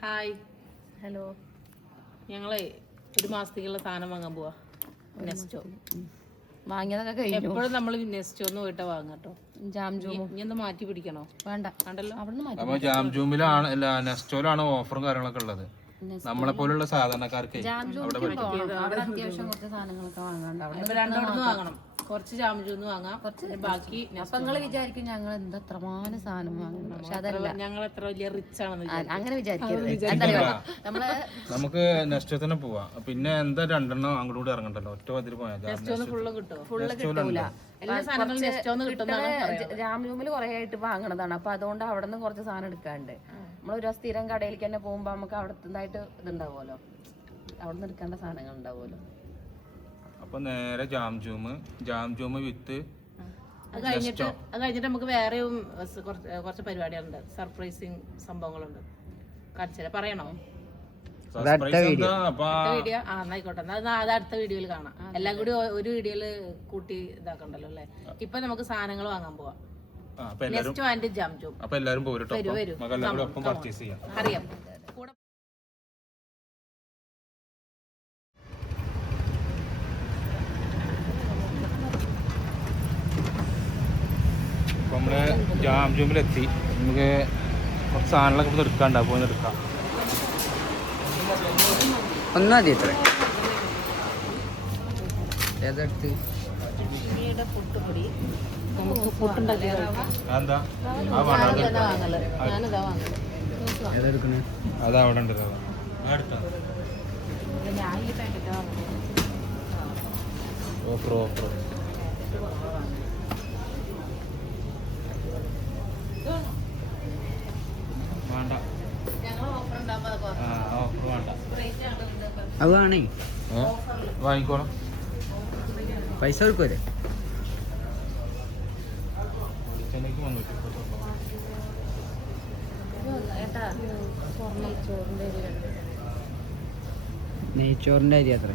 Hi. Hello. ഞങ്ങളെ ഒരു മാസത്തേക്കുള്ള സാധനം വാങ്ങാൻ പോവാ. നെസ്റ്റോ. വാങ്ങിയതൊക്കെ കഴിഞ്ഞു. എപ്പോഴും നമ്മൾ നെസ്റ്റോ ഒന്ന് പോയിട്ടാ വാങ്ങാം കേട്ടോ ജാം ജൂം ഇനി ഒന്ന് മാറ്റി പിടിക്കണോ? വേണ്ട. കണ്ടല്ലോ അവിടുന്ന് മാറ്റി അപ്പൊ ജാം ജൂമിലാണ് അല്ല നെസ്റ്റോയിലാണ് ഓഫറും കാര്യങ്ങളൊക്കെ ഉള്ളത്. നമ്മളെ പോലുള്ള സാധാരണക്കാർക്ക് അവിടെ അത്യാവശ്യം കുറച്ച് സാധനങ്ങളൊക്കെ വാങ്ങാണ്ട് അവിടെ അപ്പൊ വാങ്ങണം. കുറച്ച് ജാമജൂന്ന് വാങ്ങാം. കുറച്ച് ബാക്കി അപ്പൊ നിങ്ങൾ വിചാരിക്കും ഞങ്ങൾ എന്താ എത്രമാനം സാധനം വാങ്ങുന്നു. പക്ഷെ അതല്ല. ഞങ്ങൾ എത്ര വലിയ റിച്ച് ആണെന്ന് അങ്ങനെ വിചാരിക്കരുത്. എന്താ നമ്മൾ നമുക്ക് നെക്സ്റ്റ് തന്നെ പോവാം. പിന്നെ എന്താ രണ്ടെണ്ണം അങ്ങോട്ട് കൂടി ഇറങ്ങണ്ടല്ലോ? ഒറ്റ മതിരി പോയാൽ ഫുള്ള് കിട്ടൂല. ജൂമിൽ കുറെ ആയിട്ട് വാങ്ങണതാണ്. അപ്പൊ അതുകൊണ്ട് അവിടെ നിന്ന് കുറച്ച് സാധനം എടുക്കാണ്ട്. നമ്മളൊരു സ്ഥിരം കടയിലേക്ക് തന്നെ പോകുമ്പോ നമുക്ക് അവിടെ ഇതുണ്ടാവുമല്ലോ? അവിടെ നിന്ന് എടുക്കേണ്ട സാധനങ്ങൾ ഉണ്ടാവുമല്ലോ. അപ്പൊ നേരെ ജാം ജൂമ് ജാം ജൂമ് വിത്ത് അത് കഴിഞ്ഞിട്ട് അത് കഴിഞ്ഞിട്ട് നമുക്ക് വേറെയും സ് കുറച്ച് കുറച്ച് പരിപാടികളുണ്ട്. സർപ്രൈസിങ് സംഭവങ്ങളുണ്ട്. കാണിച്ചാൽ പറയണോ? സർപ്രൈസ് എന്താ? അപ്പൊ. അടുത്ത വീഡിയോ? ആ എന്നായിക്കോട്ടെ. എന്നാ അത് അത് അടുത്ത വീഡിയോയിൽ കാണാം. എല്ലാം കൂടി ഒ- ഒരു വീഡിയോയിൽ കൂട്ടി ഇതാക്കണ്ടല്ലോ അല്ലേ? ഇപ്പൊ നമുക്ക് സാധനങ്ങൾ വാങ്ങാൻ പോവാം. ആ, അപ്പൊ എല്ലാരും നെക്സ്റ്റ് ആൻഡ് ജാം ജൂം അപ്പൊ എല്ലാരും പോരട്ടോ വരൂ, വരൂ. നമുക്ക് ഒപ്പം പർച്ചേസ് ചെയ്യാം. അറിയാം കൂടെ അപ്പൊ നമ്മൾ ജാം ജൂമിലെത്തി. നമുക്ക് കുറച്ച് സാധനങ്ങളൊക്കെ ഇവിടെ എടുക്കാണ്ടാ പോയി എടുക്കാം. ഒന്നാതി ഇത്ര. ഏതെടുത്ത്? അതാ അവിടെ ഉണ്ട് ഓഫർ ഓഫർ വേണ്ട ഞങ്ങൾ ഓഫർ ഉണ്ടാകുമ്പോൾ ആ ഓഫർ വേണ്ട റേറ്റ് ആണല്ലോ അത് വേണേ? വാങ്ങിക്കോളാം. പൈസ കൊടുക്കൂലേ ചെന്നൈക്ക് മുന്നൂറ്റി മുപ്പത് ഏട്ടാ സ്വർണ ചോറിന്റെ അരിയുണ്ട് നെയ്ച്ചോറിന്റെ അരി അത്ര.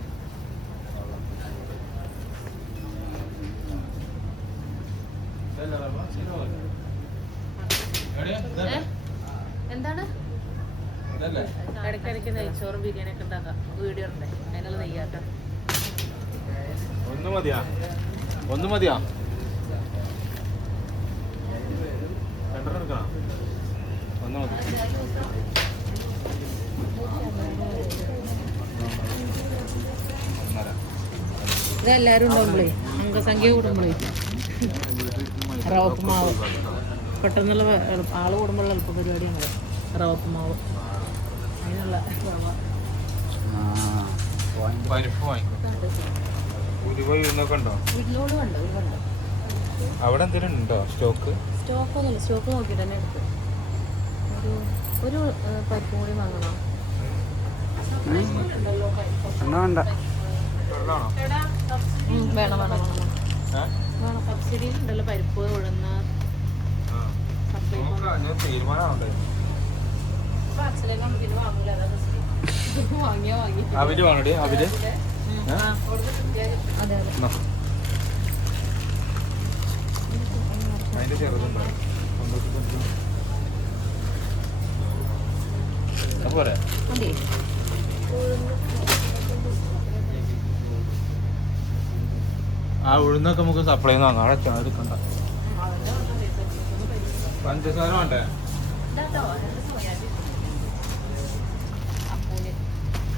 എന്താണ്? ഇടയ്ക്കിടയ്ക്ക് നെയ്ച്ചോറും ബിരിയാണി ഒക്കെ ഉണ്ടാക്കാം. വീഡിയോ ഉണ്ട് അതിനുള്ള നെയ്യാട്ടോ. ഒന്ന് മതിയാ. ഒന്ന് മതിയാ. രണ്ടെണ്ണം എടുക്കണം. ഒന്ന് മതി. ഒന്നര. ഇതെല്ലാവരും ഉണ്ടാകുമ്പോഴേ അംഗസംഖ്യ കൂടുമ്പോഴേ റവപ്പുമാവ് പെട്ടെന്നുള്ള എളുപ്പ- ആൾ കൂടുമ്പോഴുള്ള എളുപ്പ പരിപാടിയാണ് റവപ്പുമാവ് അതിനുള്ള പരിപ്പ് ഉരുവ ഉണ്ടോ? കണ്ടോ? കണ്ടോ? അവിടെ എന്തെങ്കിലും ഉണ്ടോ സ്റ്റോക്ക്? സ്റ്റോക്ക് ഒന്നുമില്ല. സ്റ്റോക്ക് നോക്കിയിട്ട് തന്നെ എടുത്തു ഒരു ഒരു പരിപ്പ് കൂടി വാങ്ങണോ? വേണ്ട. വേണം വേണം വേണം സബ്സിഡിയിൽ ഉണ്ടല്ലോ പരിപ്പ് ഉഴുന്ന്. വാങ്ങി അവർ വേണടി അവർ. അതിന്റെ ചെറുതുണ്ടോ. പോരെ. ആ ഉഴുന്നൊക്കെ നമുക്ക് സപ്ലൈ ചെയ്യുന്ന വാങ്ങാം. അവിടെ ചാ- എടുക്കണ്ട. പഞ്ചസാര വേണ്ടേ രണ്ടിൽ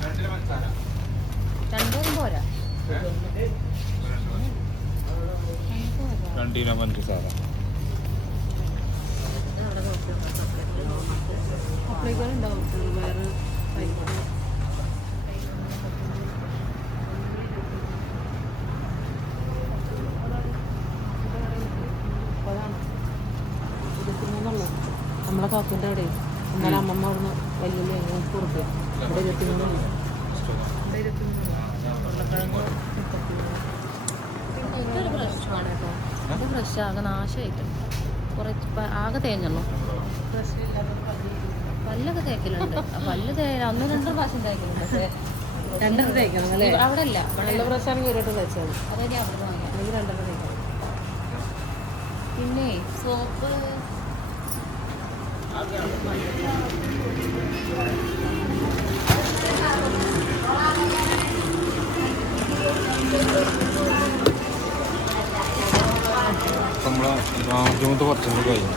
പഞ്ചസാര രണ്ടും പോരാ. രണ്ട് കിലോ പഞ്ചസാര നമ്മളെ കാക്കിന്റെ അവിടെ ഇന്നലെ അമ്മമ്മ അവിടുന്ന് വലിയ കൊടുക്കുക. റുപ്യ ഇവിടെ ഇരുപത്തിമൂന്നുള്ളൂ പക്ഷെ ആകെ നാശമായിട്ടുണ്ട് കുറേ ആകെ തേഞ്ഞുള്ളൂ പല്ലൊക്കെ തേക്കലുണ്ട്. പല്ല് തേ അന്ന് രണ്ടര പ്രാവശ്യം തേക്കലുണ്ട്. രണ്ടര അവിടെ അല്ല? നല്ല പ്രാവശ്യം ഒരു പിന്നെ സോപ്പ്. Thank you. ഇങ്ങനത്തെ കുറച്ചും കഴിഞ്ഞു.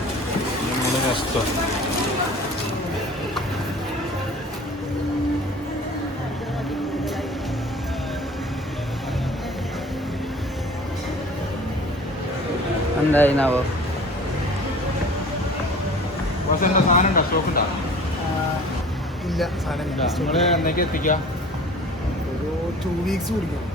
നമ്മൾ കഷ്ടം എന്തായിന്നാവോ സാധനം ഉണ്ടോ സ്റ്റോക്ക് ഉണ്ടോ ഇല്ല സാധനം ഇല്ല. നിങ്ങൾ എന്നേക്ക് എത്തിക്കാം? ഒരു ടു വീക്സ് കുടിക്കണം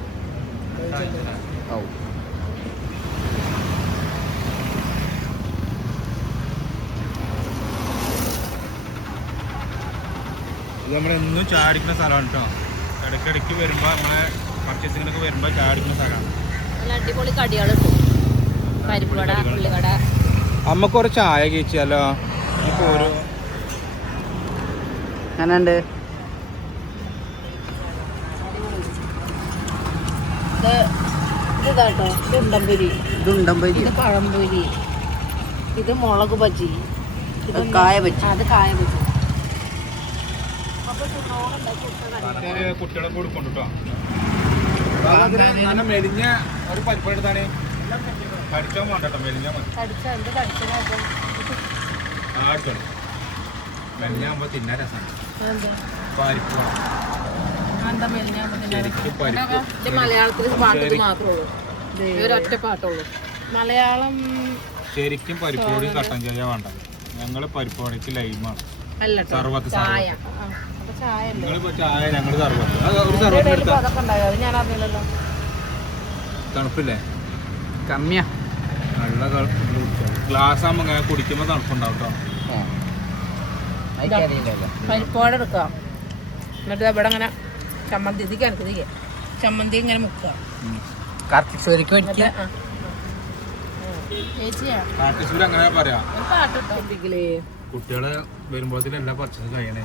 ഇത് നമ്മൾ എന്നും ചാടിക്കുന്ന സ്ഥലമാണ് കേട്ടോ ഇടയ്ക്കിടയ്ക്ക് വരുമ്പോൾ നമ്മളെ പർച്ചേസിങ്ങിനൊക്കെ വരുമ്പോൾ ചാടിക്കുന്ന സ്ഥലമാണ്. നല്ല അടിപൊളി ആയ അമ്മയ്ക്ക് ഒരു ചായ കഴിച്ചാലോ? ഇപ്പോൾ ഒരു എങ്ങനെയുണ്ട്? ഇത് ഇത് ഇതാട്ടോ ഇത് ഉണ്ടംപൊരി. ഇത് പഴംപൊരി. ഇത് മുളക് ബജി. ഇത് കായ ബജി. അത് കായ ബജി. കുട്ടികളെ കൊടുക്കൊണ്ടു കേട്ടോ നല്ല മെലിഞ്ഞ ഒരു പരിപ്പ് എടുത്താണ്. കടിച്ചോ വേണ്ട കേട്ടോ മെലിഞ്ഞാൽ മതി മെലിഞ്ഞാകുമ്പോൾ തിന്നാൻ രസമാണ് പരിപ്പ് മലയാളത്തിൽ പാട്ടുള്ളൂ. മലയാളം ശരിക്കും പരിപ്പ് കട്ടൻ ചായ വേണ്ട. ഞങ്ങൾ പരിപ്പോടിക്ക് ലൈമാണ്. സർവത്ത് ചായ. തണുപ്പില്ലേ? കമ്മിയാ. നല്ല ഗ്ലാസ് ആകുമ്പോ ഇങ്ങനെ കുടിക്കുമ്പോ തണുപ്പുണ്ടാവും പരിപ്പോടെ എടുക്കാം എന്നിട്ട് ഇവിടെ അങ്ങനെ ചമ്മന്തി ഇതിക്ക് എനിക്ക് ചമ്മന്തി ഇങ്ങനെ മുക്കുക. കാർത്തിക് ആ. ചേച്ചിയാ? അങ്ങനെ പറയാ. കുട്ടികളെ വരുമ്പോഴത്തേനും എല്ലാ പർച്ചേസ് കഴിയണേ.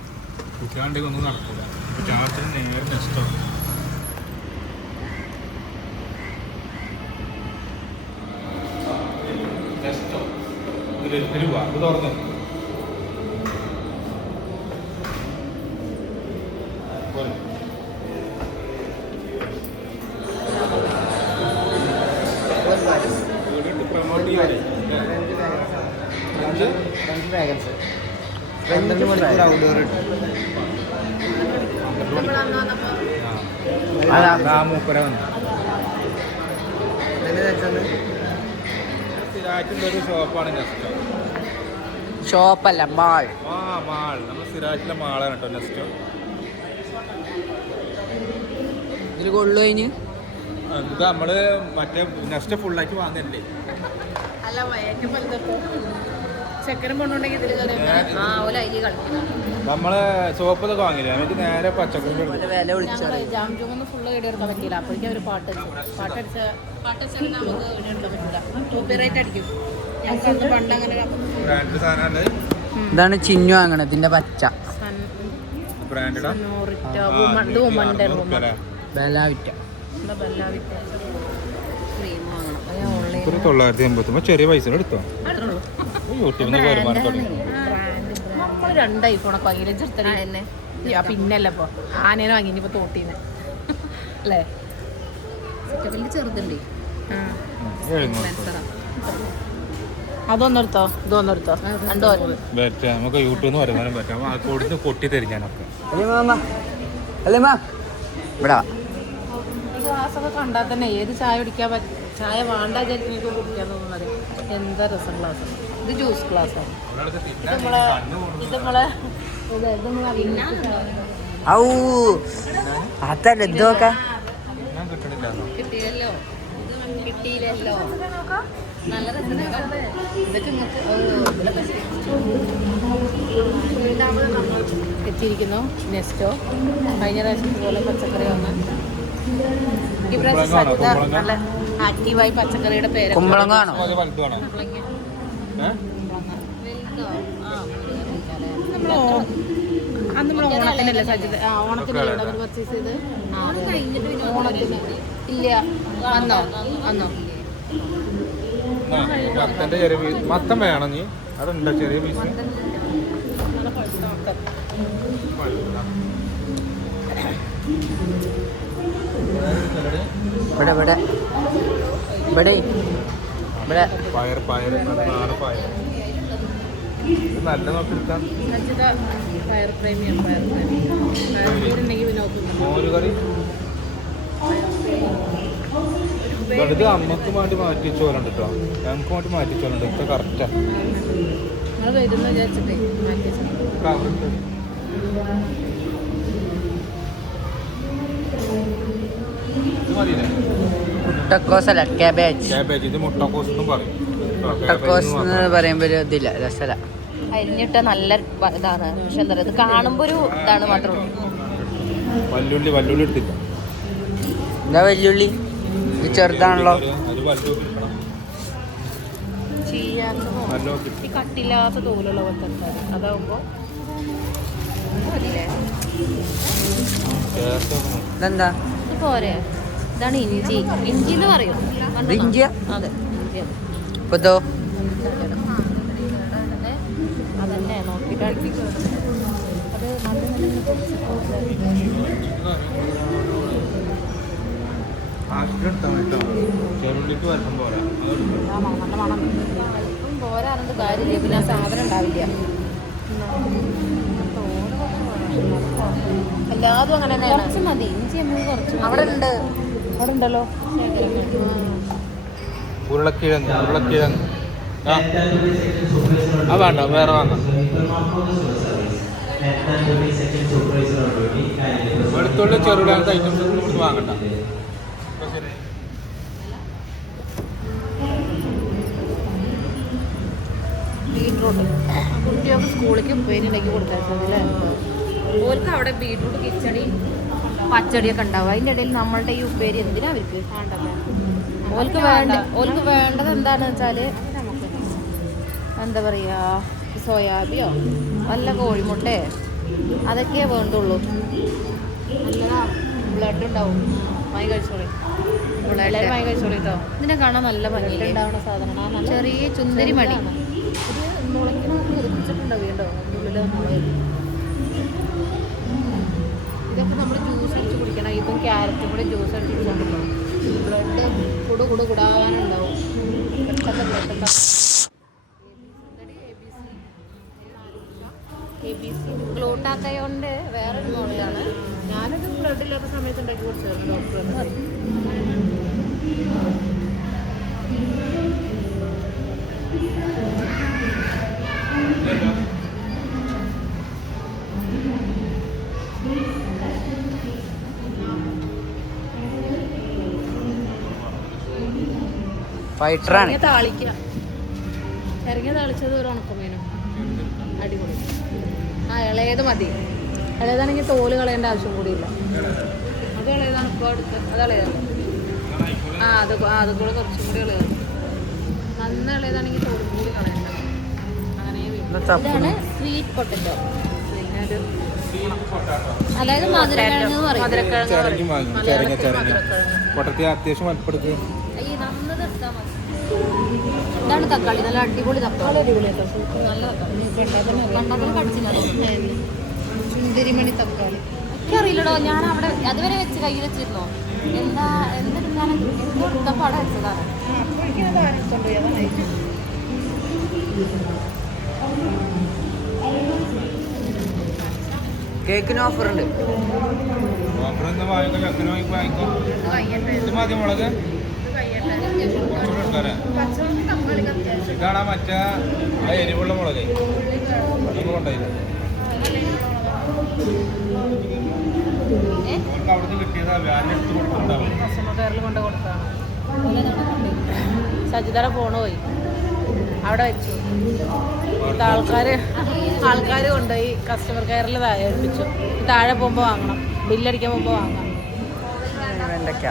കുട്ടികളുണ്ടെങ്കിൽ ഒന്നും നടക്കില്ല രാത്രി നേരെ നഷ്ടമാണ് ഒരു വാക്ക് തുറന്നു പോരെ. വീടിട്ട് promote ചെയ്യാനേ. എന്ത്? പന്ത്രണ്ട് മണിക്കൂർ ഔട്ട്ഡോർ അതാ. ആ മൂപ്പര വന്നു സ്ഥിരമായിട്ടുള്ളൊരു ഷോപ്പാണ് നെസ്റ്റോ. ഷോപ്പല്ല മാൾ. ആ മാൾ. നമ്മൾ സ്ഥിരമായിട്ടുള്ള മാളാണ് കേട്ടോ നെസ്റ്റോ. ഇതിൽ കൊള്ളു കഴിഞ്ഞ് നമ്മൾ മറ്റേ നെസ്റ്റ് ഫുള്ളാക്കി വാങ്ങല്ലേ? അല്ല നമ്മൾ സോപ്പ് ഇതൊക്കെ വാങ്ങില്ല? എനിക്ക് നേരെ പച്ചക്കറി ജൂമെന്ന് ഫുള്ള് ഇടിയെടുക്കാൻ പറ്റിയില്ല. അപ്പോഴേക്കും അവർ പാട്ടടിച്ചു പാട്ടടിച്ച പാട്ടടിച്ചാൽ നമുക്ക് ഇടിയെടുക്കാൻ പറ്റില്ല. കോപ്പിറൈറ്റ് അടിക്കും. ഞങ്ങൾക്ക് അന്ന് പണ്ട് അങ്ങനെ ഇതാണ് ചിന്നു വാങ്ങണത്. ഇതിന്റെ പച്ച. ഒരു തൊള്ളായിരത്തി എൺപത്തി ചെറിയ പൈസ എടുത്തോ. യൂട്യൂബിൽ നിന്ന് വരുമാനം തുടങ്ങി. നമ്മൾ രണ്ട് ഐഫോണൊക്കെ വാങ്ങിയില്ല ചെറുത്തരി എന്നെ. ആ പിന്നല്ല ഇപ്പൊ. ആനേനെ വാങ്ങി ഇനിയിപ്പോ തോട്ടീന്ന്. അല്ലേ? സെറ്റപ്പിൽ ചെറുതുണ്ട്. എഴുന്നൂറ് അതൊന്നെടുത്തോ? ഇതൊന്നെടുത്തോ? രണ്ടോ ബെറ്റ് നമുക്ക് യൂട്യൂബിൽ നിന്ന് വരുമാനം പറ്റാം ആ കൊടുത്ത് പൊട്ടി തരും ഞാനൊക്കെ അല്ലേ മാമ? അല്ലേ മാ? ഇവിടെ. ഗ്ലാസ്സൊക്കെ കണ്ടാൽ തന്നെ ഏത് ചായ കുടിക്കാൻ പറ്റും ചായ വേണ്ട വിചാരിക്കുന്നൊക്കെ കുടിക്കാൻ തോന്നുന്നത്. എന്താ രസം ഗ്ലാസ്? ഇത് ജ്യൂസ് ഇത് നമ്മളെ ഇത് നമ്മളെ ഇത് ഇത് നമ്മളെ ഔ അതല്ല ഇത് നോക്കാം. കിട്ടിയല്ലോ. കിട്ടിയില്ലല്ലോ. നല്ല ഇതൊക്കെ എത്തിയിരിക്കുന്നു. നെസ്റ്റോ. കഴിഞ്ഞ പ്രാവശ്യം പോലെ പച്ചക്കറി വന്ന്. ഈ പ്രാവശ്യം കുമ്പളങ്ങാണോ? സരിത കുമ്പളങ്ങ? നല്ല ആക്റ്റീവായി പച്ചക്കറിയുടെ പേര് കുമ്പളങ്ങ. നമ്മൾ അന്ന് നമ്മൾ ഓണത്തിനല്ലേ സജിത ആ ഓണത്തിനല്ലേ ഇവിടെ പർച്ചേസ് ചെയ്ത്? ഓണത്തിന്. ഇല്ല വന്നോ വന്നോ. മത്തന്റെ ചെറിയ മത്തം വേണം നീ? അതുണ്ടോ ചെറിയ പീസ് ഇവിടെ ഇവിടെ. ഇവിടെ ഇവിടെ പയർ പയർ നാടൻ പയർ. നല്ല നോക്കി എടുക്കാം സജ്ജിത പയർ പ്രേമിയാണ് പയർ പ്രേമി. മോര് കറി ഇത് അമ്മയ്ക്ക് വേണ്ടി മാറ്റി വെച്ചോലുണ്ട് കേട്ടോ ഞങ്ങൾക്ക് വേണ്ടി മാറ്റി വെച്ചോലുണ്ട്. ഇത് കറക്റ്റാ ഇത് മതിയില്ലേ? മുട്ടക്കോസ് അല്ല കാബേജ് കാബേജ് ഇത് മുട്ടക്കോസ് എന്നും പറയും. കേട്ടോ, cabbage മുട്ടക്കോസ് എന്ന് പറയുമ്പോ പറയുമ്പോൾ ഒരു ഇതില്ല രസല അരിഞ്ഞിട്ട നല്ല ഇതാണ്. പക്ഷെ എന്താ പറയുക ഇത് കാണുമ്പോൾ ഒരു ഇതാണ് മാത്രം വല്ലുള്ളി വല്ലുള്ളി എടുത്തില്ല. എന്താ വല്ലുള്ളി ഇത് ചെറുതാണല്ലോ. കട്ടില്ലാത്ത തോലുള്ള പോലത്തെ അതാവുമ്പോൾ ഇതെന്താ? ഇത് പോരെ. ഇതാണ് ഇഞ്ചി. ഇഞ്ചി എന്ന് പറയും ഇഞ്ചിയ? അതെ ഇഞ്ചി ഇപ്പൊ അതന്നെ നോക്കിയിട്ട് പോരാറുണ്ട് കാര്യമില്ല പിന്നെ ആ സാധനം ഉണ്ടാവില്ല. എല്ലാതും അങ്ങനെ തന്നെയാണ്. കുറച്ച് മതി. ഇഞ്ചി നമുക്ക് കുറച്ച് അവിടെ ഉണ്ട് അവിടെ ഉണ്ടല്ലോ ഉരുളക്കിഴങ്ങ് ഉരുളക്കിഴങ്ങ്. ആ. ആ വേണ്ട വേറെ വെളുത്തുള്ളി ചെറുകിട ഐറ്റംസ് ഒന്നും വാങ്ങണ്ട. ബീട്രൂട്ട്. കുട്ടികൾക്ക് സ്കൂളിലേക്ക് ഉപ്പേരി കൊടുത്താൽ ഓർക്ക് അവിടെ ബീട്രൂട്ട് കിച്ചടി പച്ചടിയൊക്കെ ഉണ്ടാവും. അതിന്റെ ഇടയിൽ നമ്മളുടെ ഈ ഉപ്പേരി എന്തിനാ അവർക്ക് ഓൽക്ക് വേണ്ട. ഓൽക്ക് വേണ്ടത് എന്താന്ന് വെച്ചാൽ എന്താ പറയാ സോയാബിയോ വല്ല കോഴിമുട്ടയോ അതൊക്കെയേ വേണ്ടുള്ളൂ. നല്ലതാ ബ്ലഡ് ഉണ്ടാവും. മൈ കഴിച്ചോളി. എല്ലാവരും മൈ കഴിച്ചോളി കേട്ടോ ഇതിനെ കാണാൻ നല്ല ഭംഗിയില്ലേ? ഉണ്ടാവുന്ന സാധനമാണ് ചെറിയ ചുന്ദരി മണി ഇത് മുളയ്ക്കുന്ന മുറിച്ചിട്ടുണ്ടാവും കേട്ടോ ഉള്ളിൽ മുളക് ഇതും ക്യാരറ്റും കൂടെ ജ്യൂസ് അടിച്ച് കുടിച്ചോണ്ടല്ലോ ബ്ലഡ് കുടു കുടു കുടാവാനുണ്ടാവും. പെട്ടെന്ന് ബ്ലഡ് എ ബി സി ഗ്ലൂട്ടാത്തയോണ്ട് വേറൊരു മോഡലാണ് ഞാനത് ബ്ലഡ് ഇല്ലാത്ത സമയത്ത് ഉണ്ടാക്കി കുടിച്ചായിരുന്നു ഡോക്ടർ ഫൈറ്ററാണ്. ചെറിയ ഇറങ്ങി ചെറിയ താളിച്ചത് ഒരു ഉണക്കമീനും. അടിപൊളി. ആ ഇളയത് മതി. ഇളയതാണെങ്കിൽ തോൽ കളയേണ്ട ആവശ്യം കൂടിയില്ല. അത് ഇളയതാണ് ഇപ്പോൾ അടുത്ത്. അത് ഇളയതാണ്. ആ അത് ആ അത് കൂടെ കുറച്ചും കൂടി ഇളയതാണ്. നന്ന ഇളയതാണെങ്കിൽ തോലും കൂടി കളയേണ്ട. അങ്ങനെ ഇതാണ് സ്വീറ്റ് പൊട്ടറ്റോ പിന്നെ ഒരു അതായത് മധുരക്കിഴങ്ങ് പൊട്ടത്തി അത്യാവശ്യം വലുപ്പെടുത്ത് ഇതാണ് തക്കാളി? നല്ല അടിപൊളി തക്കാളി. അടിപൊളിയാട്ടോ സൂപ്പർ. നല്ല കണ്ടതിൽ കടിച്ചില്ല. തക്കാളി. എനിക്കറിയില്ലടോ ഞാൻ അവിടെ അതുവരെ വെച്ച് കയ്യിൽ വെച്ചിരുന്നോ? എന്താ എന്തെടുക്കാനും എന്തോ എടുത്തപ്പോൾ അവിടെ വെച്ചതാണ് കേക്കിന് ഓഫർ ഉണ്ട് ഓഫറൊന്ന് വാങ്ങിക്കോ ചക്കന് വാങ്ങിക്കോ? വാങ്ങിക്കോ ഇത് മതി മുളക്. ഇതാണ് മറ്റേ ആ എരിവുള്ള മുളക്. അതൊക്കെ കൊണ്ടായില്ല അവിടുന്ന് കിട്ടിയതാ വ്യാജം എടുത്ത് കൊടുത്തിട്ടുണ്ടാവും? കസ്റ്റമർ കെയറിൽ കൊണ്ട് കൊടുത്താണ് സജിതയുടെ ഫോണ് പോയി. അവിടെ വെച്ചു. ആൾക്കാർ ആൾക്കാർ കൊണ്ടുപോയി കസ്റ്റമർ കെയറിൽ ഏൽപ്പിച്ചു. താഴെ പോകുമ്പോൾ വാങ്ങണം. ബില്ലടിക്കാൻ പോകുമ്പോൾ വാങ്ങാം വെണ്ടയ്ക്ക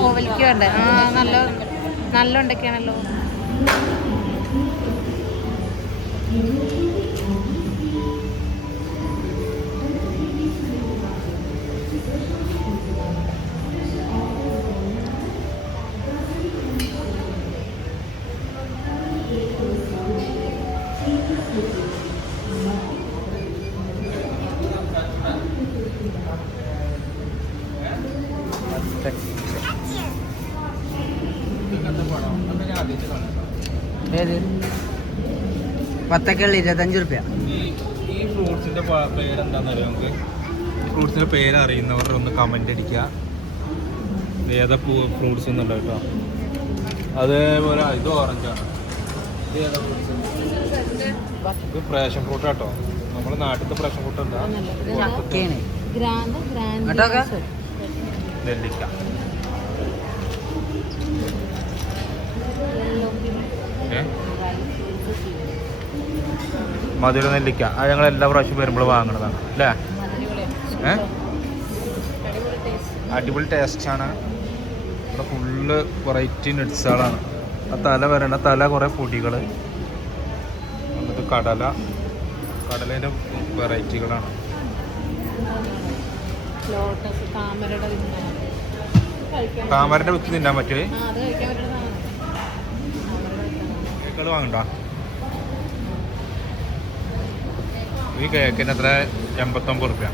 കോവയ്ക്ക് വേണ്ടേ. ആ നല്ല നല്ല പത്തൊക്കെ പത്തക്കള്ളി ഇരുപത്തഞ്ച് റുപ്യ ഈ ഫ്രൂട്ട്സിന്റെ പേരെന്താണെന്ന് അറിയാം നമുക്ക്? ഫ്രൂട്ട്സിന്റെ പേര് അറിയുന്നവർ ഒന്ന് കമന്റ് അടിക്കുക. ഏതാ ഫ്രൂട്ട്സ് ഒന്നും കേട്ടോ? അതേപോലെ ഇത് ഓറഞ്ചാണ് ഇത് ഏതാ ഫ്രൂട്ട്സ് ഇത് പ്രേഷൻ ഫ്രൂട്ട് കേട്ടോ. നമ്മുടെ നാട്ടിലത്തെ ഫ്രേഷൻ ഫ്രൂട്ട് എന്താ? നെല്ലിക്ക. മധുര നെല്ലിക്ക. അത് ഞങ്ങൾ എല്ലാ പ്രാവശ്യം വരുമ്പോൾ വാങ്ങണതാണ് അല്ലേ? ഏ? അടിപൊളി ടേസ്റ്റാണ് ഇവിടെ ഫുള്ള് വെറൈറ്റി നട്സുകളാണ് ആ തല വരേണ്ട തല കുറേ പൊടികൾ എന്നിട്ട് കടല. കടലേന്റെ വെറൈറ്റികളാണ് താമരന്റെ വിത്ത് തിന്നാൻ പറ്റുമേ വാങ്ങണ്ട? ഈ കേക്കിന് എത്ര? എൺപത്തൊമ്പത് റുപ്യ.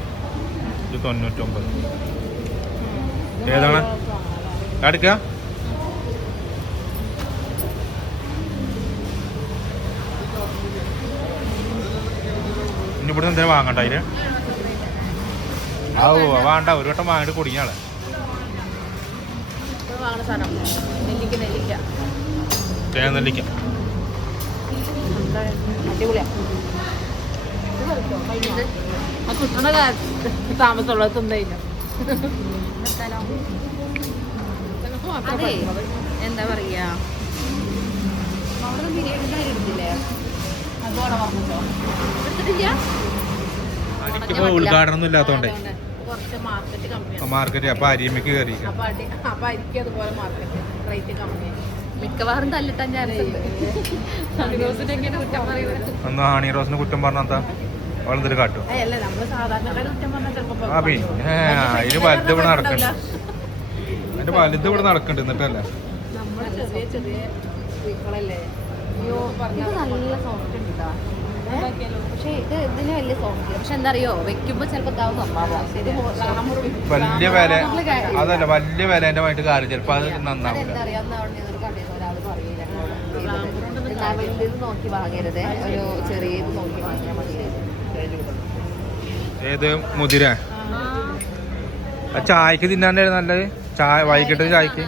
ഇത് തൊണ്ണൂറ്റൊമ്പത്. ഏതാണ്? എടുക്ക ഇനി ഇവിടെ എന്തെങ്കിലും വാങ്ങണ്ട അതിന് ആ ഓ വേണ്ട. ഒരു വട്ടം വാങ്ങിട്ട് കുടുങ്ങിയാളെ നെല്ലിക്ക. അടിപൊളിയാ? ആ കിട്ടണ കാ- താമസമുള്ളത് തിന്നു അതെ എന്താ പറയാ? അവിടെ ബിരിയാണി കാര്യം എടുത്തില്ലേ? അതോടെ പറഞ്ഞോ എടുത്തിട്ടില്ല? എനിക്കിപ്പോ ഉദ്ഘാടനം ഇല്ലാത്തോണ്ടേ. മാർക്കറ്റ് അപ്പൊ അരിയമ്മക്ക് കയറി മിക്കവാറും തല്ലിട്ടാ ഒന്ന് ഹണി റോസിനെ കുറ്റം പറഞ്ഞാ അവളെന്തൊരു കാട്ടും ആ പിന്നെ അതിന് വലുത് ഇവിടെ നടക്കണ്ട. അതിന്റെ വലുത് ഇവിടെ നടക്കണ്ട് എന്നിട്ടല്ലേ? ചെറിയ ചെറിയ പക്ഷെ ഇത് ഇതിന് വലിയ സോഫ്റ്റ് പക്ഷെ എന്താ അറിയോ വെക്കുമ്പോ ചിലപ്പോ ഇതാവും ഇത് വലിയ വില. അതല്ല വലിയ വിലേന്റെ ആയിട്ട് കാര്യം. ചിലപ്പോ അത് നന്നാവില്ല അതെന്താ അറിയാം അന്ന് അവിടെ നിന്നൊരു കടയിൽ നിന്ന് ഒരാൾ പറയില്ല. എന്നാ വലിയത് നോക്കി വാങ്ങരുത്. ഒരു ചെറിയത് നോക്കി വാങ്ങിയാൽ മതി ഏത് മുതിര? ആ ചായക്ക് തിന്നാണ്ട് നല്ലത്? ചായ വൈകിട്ട് ചായക്ക്?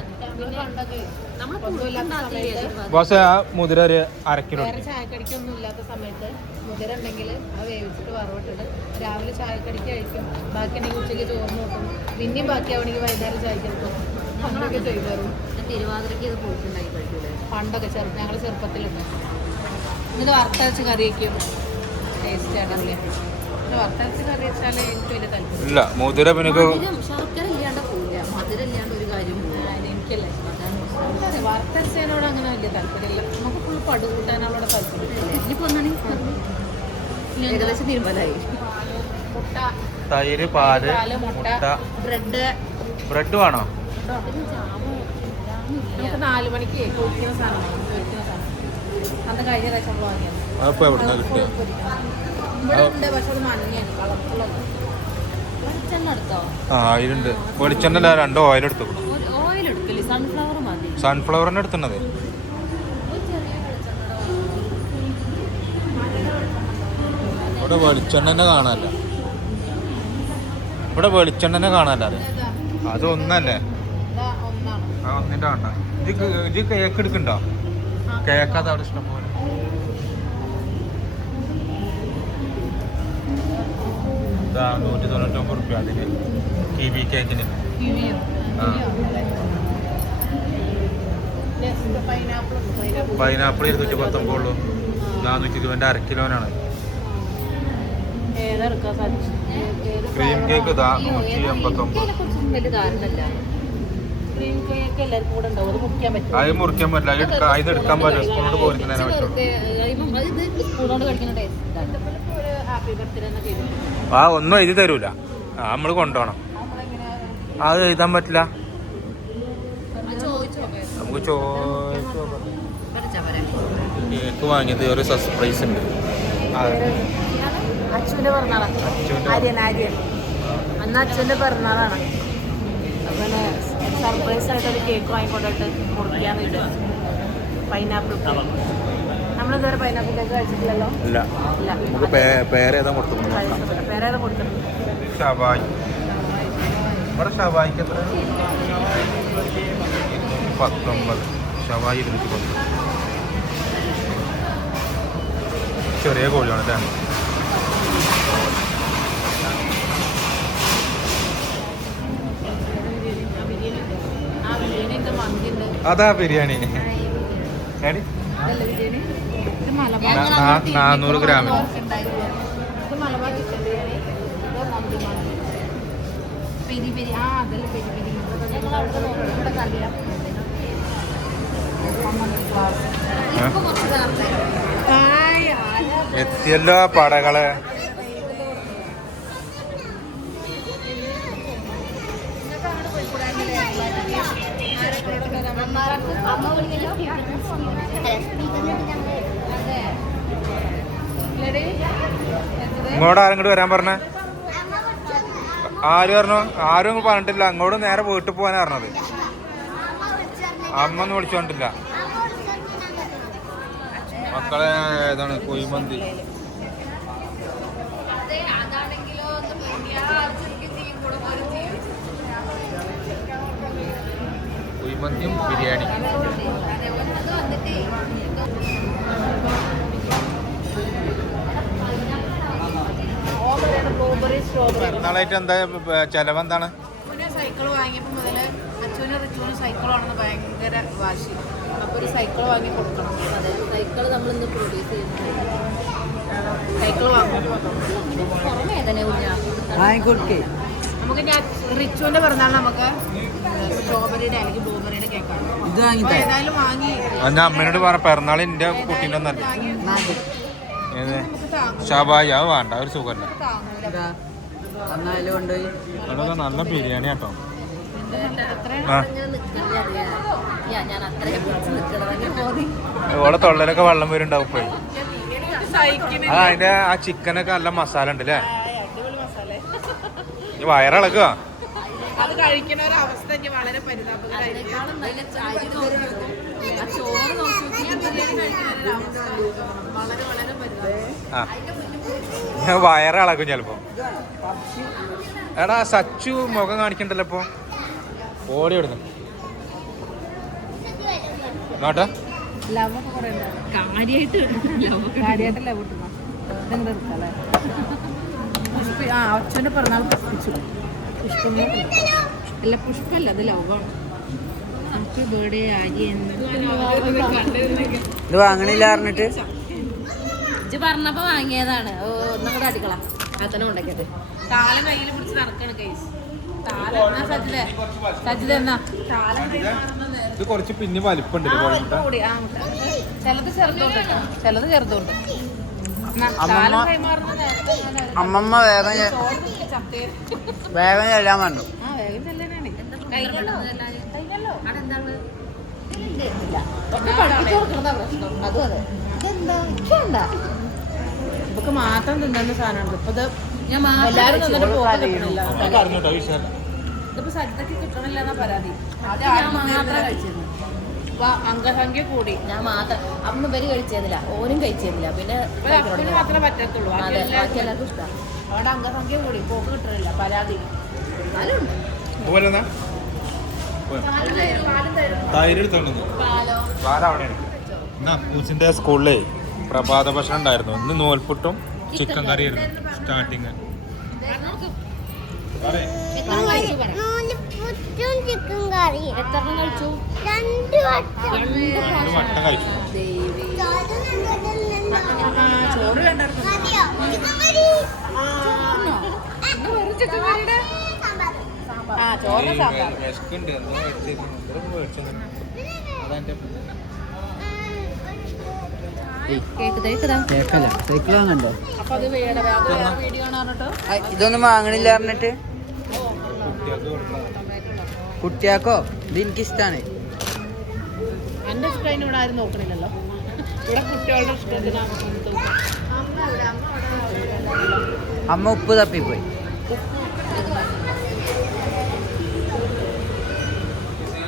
ബോസ് ആ മുതിര ഒരു അരക്കിലോ കിലോ ചായക്കടിക്കൊന്നും ഇല്ലാത്ത സമയത്ത് മുതിര ഉണ്ടെങ്കിൽ അത് വേവിച്ചിട്ട് വറവിട്ടിട്ട് രാവിലെ ചായക്കടിക്ക് കഴിക്കും. ബാക്കി ഉണ്ടെങ്കിൽ ഉച്ചയ്ക്ക് ചോറിന് നോക്കും. പിന്നെയും ബാക്കിയാവണമെങ്കിൽ വൈകുന്നേരം അങ്ങനെയൊക്കെ തിരുവാതിരക്ക് ഇത് പോയിട്ടുണ്ടായി പണ്ടൊക്കെ ചെറുപ്പം ഞങ്ങൾ ചെറുപ്പത്തിലുണ്ട് എന്നിട്ട് വറുത്തരച്ച് കറി വയ്ക്കും ഇല്ല മുതിര പിന്നെ ശർക്കര ഇല്ലാണ്ട് പോവില്ല. മധുരം ഇല്ലാണ്ട് ഒരു കാര്യം പോവില്ല. എനിക്കല്ലേ. അതെ വറുത്തരച്ചതിനോട് അങ്ങനെ വലിയ താല്പര്യമില്ല. നമുക്ക് ഫുൾ പടു കൂട്ടാനോട് താല്പര്യം ഇനിയിപ്പോ ഒന്നാണ് ഏകദേശം തീരുമാനമായി. മുട്ട. തൈര് പാൽ മുട്ട. ബ്രെഡ്. ബ്രെഡ് വേണോ? നമുക്ക് നാല് മണിക്ക് സാധനം. അന്ന് കഴിഞ്ഞ പ്രാവശ്യം നമ്മൾ വാങ്ങിയത്. അതിപ്പോ എവിടെ കിട്ടുക? ഇവിടെ വെളിച്ചെണ്ണല്ല രണ്ട് ഓയിൽ എടുത്തു സൺഫ്ലവറിന് എടുത്തുന്നത്. ഇവിടെ വെളിച്ചെണ്ണനെ കാണാനല്ല. ഇവിടെ വെളിച്ചെണ്ണനെ കാണാനല്ല അത്. അത് ഒന്നല്ലേ? ആ ഒന്നിന്റെ വേണ്ട. ഇത് ഇത് കേക്ക് എടുക്കണ്ടോ? കേക്കാതെ അവിടെ ഇഷ്ടം പോലെ ഇതാ നൂറ്റി തൊണ്ണൂറ്റൊമ്പത് റുപ്യ അതിന് കിവി കേക്കിന്. പൈനാപ്പിൾ ഇരുന്നൂറ്റി പത്തൊമ്പത് ഉള്ളൂ. നാനൂറ്റി ഇരുപതിന്റെ അര കിലോനാണ്. ക്രീം കേക്ക് ഇതാ നൂറ്റി എൺപത്തൊമ്പത് അത് മുറിക്കാൻ പറ്റും അത് പറ്റില്ല. അത് എടുക്കാൻ പറ്റില്ല. സ്കൂളിൽ പോരുന്നതിനെ പറ്റുള്ളൂ. ആ ഒന്നും എഴുതി തരൂല. നമ്മൾ കൊണ്ടുപോകണം അത് എഴുതാൻ പറ്റില്ല? നമുക്ക് ചോദിച്ചു. കേക്ക് വാങ്ങിയത് ഒരു സർപ്രൈസ് ഉണ്ട്. ആ, അച്ഛന്റെ പിറന്നാളാണ് ആര്യൻ ആര്യൻ. അന്ന് അച്ഛന്റെ പിറന്നാളാണ്. അപ്പം സർപ്രൈസ് ആയിട്ട് ഒരു കേക്ക് വാങ്ങിക്കൊണ്ടിട്ട് മുറിക്കാൻ പൈനാപ്പിൾ നമ്മളിതുവരെ പൈനാപ്പിൾ കേക്ക് കഴിച്ചിട്ടില്ലല്ലോ? ഇല്ല. ഇല്ല. നമുക്ക് പേ- പേരേതാ കൊടുക്കുന്നത് നോക്കാം പേരേത് കൊടുത്തിട്ടുണ്ട്. ഷവായി. ഇവിടെ ഷവായിക്ക് എത്ര? പത്തൊമ്പത്. ഷവായി ഇരുന്നൂറ്റി പത്ത് ചെറിയ കോഴിയാണ് അല്ലേ? അതാ ബിരിയാണി. ഏടി? നാനൂറ് ഗ്രാമിന്. ഇത് മലബാർ ചിക്കൻ ബിരിയാണി. ഇത് മന്തി മന്തി പെരി പെരി ആ അതല്ല പെരി പെരി. ഞങ്ങൾ അവിടെ നോക്കി. ഇവിടെ കണ്ടില്ല ഏ? എത്തിയല്ലോ പടകളെ. ഇങ്ങോട്ട് ആരെങ്കിലും വരാൻ പറഞ്ഞേ? ആര് പറഞ്ഞു? ആരും പറഞ്ഞിട്ടില്ല. അങ്ങോട്ട് നേരെ വീട്ടിൽ പോകാനാ പറഞ്ഞത്. അമ്മ ഒന്നും വിളിച്ചോണ്ടില്ല. മക്കളെ ഏതാണ് കുഴിമന്തി. കുഴിമന്തിയും ബിരിയാണി. പെരുന്നാളായിട്ട് എന്താ ചെലവ് എന്താണ് പിന്നെ സൈക്കിൾ വാങ്ങിയപ്പോൾ മുതൽ അച്ഛനും റിച്ചുവിനും സൈക്കിൾ വേണമെന്ന് ഭയങ്കര വാശി. അപ്പോൾ ഒരു സൈക്കിൾ വാങ്ങി കൊടുക്കണം. സൈക്കിൾ നമ്മളിന്ന് പ്രൊഡ്യൂസ് ചെയ്യുന്നത്. സൈക്കിൾ നമുക്ക് പിറന്നാൾ നമുക്ക് സ്ട്രോബെറിയുടെ അല്ലെങ്കിൽ ഇത് വാങ്ങി. എന്റെ അമ്മേനോട് പറ പിറന്നാൾ എന്റെ കുട്ടീന്റെ ഒന്നല്ല ഏത്? ഷാബായി അത് വേണ്ട ഒരു സുഖമല്ല അതൊക്കെ നല്ല ബിരിയാണി കേട്ടോ ഇവിടെ തൊള്ളലൊക്കെ വെള്ളം വരുന്നുണ്ടാവും ആ അതിന്റെ ആ ചിക്കനൊക്കെ നല്ല മസാല ഉണ്ട് അല്ലേ വയറിളക്കുക അത് കഴിക്കണ ഒരു അവസ്ഥ ഇനി വളരെ പരിതാപകരമായിരിക്കും. ചായ ചോറ് നോക്കി ബിരിയാണി കഴിക്കുന്ന ഒരു അവസ്ഥ. വളരെ വളരെ പരിതാപം ഞാൻ വയറിളക്കും ചിലപ്പോ. എടാ സച്ചു മുഖം കാണിക്കണ്ടല്ലോ ഇപ്പൊ. ഓടി വിടുന്നു നോട്ടെ അച്ഛന്റെ പിറന്നാൾ പുഷ്പിച്ചു അല്ല പുഷ്പല്ല അത് ലവാണ്. ഹാപ്പി ബർത്ത്ഡേ ആര്യ ഇത് വാങ്ങണില്ല പറഞ്ഞിട്ട്? ഇജ്ജ് പറഞ്ഞപ്പോ വാങ്ങിയതാണ്. ഓ ഒന്നുകൂടെ അടുക്കള അതന്നെ ഉണ്ടാക്കിയത് താല കയ്യിൽ പിടിച്ച് നടക്കണ കേസ് എന്നാ എന്നാ? ഇത് കുറച്ച് പിന്നെ വലിപ്പുണ്ട് ചിലത് ചെറുതുണ്ട് ചിലത് ചെറുതോണ്ട്. ഒരു- അമ്മമ്മ വേഗം വേഗം ചെല്ലാൻ പറഞ്ഞു. മാത്രം തിന്നുന്ന സാധനമാണ് ഇപ്പൊ ഇത് എല്ലാരും തിന്നിട്ട് ഇതിപ്പോ സദ്യക്ക് കിട്ടണില്ല എന്നാ പരാതി. അത് ഞാൻ മാത്രം കഴിച്ചിരുന്നു. ഇപ്പൊ അംഗസംഖ്യ കൂടി. ഞാൻ മാത്രം അമ്മ ഇവർ കഴിച്ചതില്ല ഓനും കഴിച്ചതില്ല പിന്നെ അപ്പന് മാത്രമേ പറ്റത്തുള്ളൂ. ബാക്കി അതെ ബാക്കി എല്ലാവർക്കും എല്ലാവർക്കും ഇഷ്ടം. അവിടെ അംഗസംഖ്യ കൂടി. പോക്ക് കിട്ടണില്ല. പരാതി. എന്നാലും ഉണ്ട്. അതുപോലെ എന്നാ തൈര് എടുത്തോണ്ടെന്ന് പാലോ? സ്കൂളിലെ പ്രഭാത ഭക്ഷണം ഉണ്ടായിരുന്നു. ഇന്ന് നൂൽപുട്ടും ചിക്കൻ കറിയായിരുന്നു. സ്റ്റാർട്ടിങ്. രണ്ട് വട്ടം. രണ്ട് വട്ടം കഴിച്ചു. ദേവി. ചോറ് വേണ്ടായിരുന്നു മതിയോ? Chicken curry. എത്ര കഴിച്ചു ആ വട്ടം പറഞ്ഞിട്ട്. ഇതൊന്നും വാങ്ങണില്ല പറഞ്ഞിട്ട്. കുട്ടിയാക്കോ? ഇത് എനിക്കിഷ്ടാണ് എന്റെ ഇഷ്ടം ഇവിടെ ആരും നോക്കണില്ലല്ലോ. ഇവിടെ കുട്ടികളുടെ അമ്മ ഉപ്പ് തപ്പിപ്പോയി.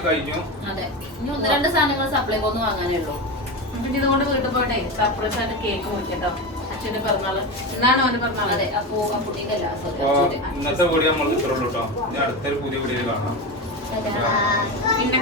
കഴിഞ്ഞു അതെ. ഇനി ഒന്ന് രണ്ട് സാധനങ്ങൾ സപ്ലൈ ഒന്ന് വാങ്ങാനേ ഉള്ളൂ. പിന്നെ ഇതുകൊണ്ട് വീട്ടിൽ പോട്ടെ. സർപ്രൈസ് ആയിട്ട് കേക്ക് മുറിക്കട്ടോ. അച്ഛന്റെ പിറന്നാൾ. എന്നാണ് അവന്റെ പിറന്നാൾ? അതെ അപ്പോ ആ കുട്ടീന്റെ അല്ല ഇന്നത്തെ വീഡിയോ നമ്മൾ ഇത്രയുള്ളൂ കേട്ടോ. ഇനി അടുത്തൊരു പുതിയ വീഡിയോയിൽ കാണാം. Sorry. പിന്നെ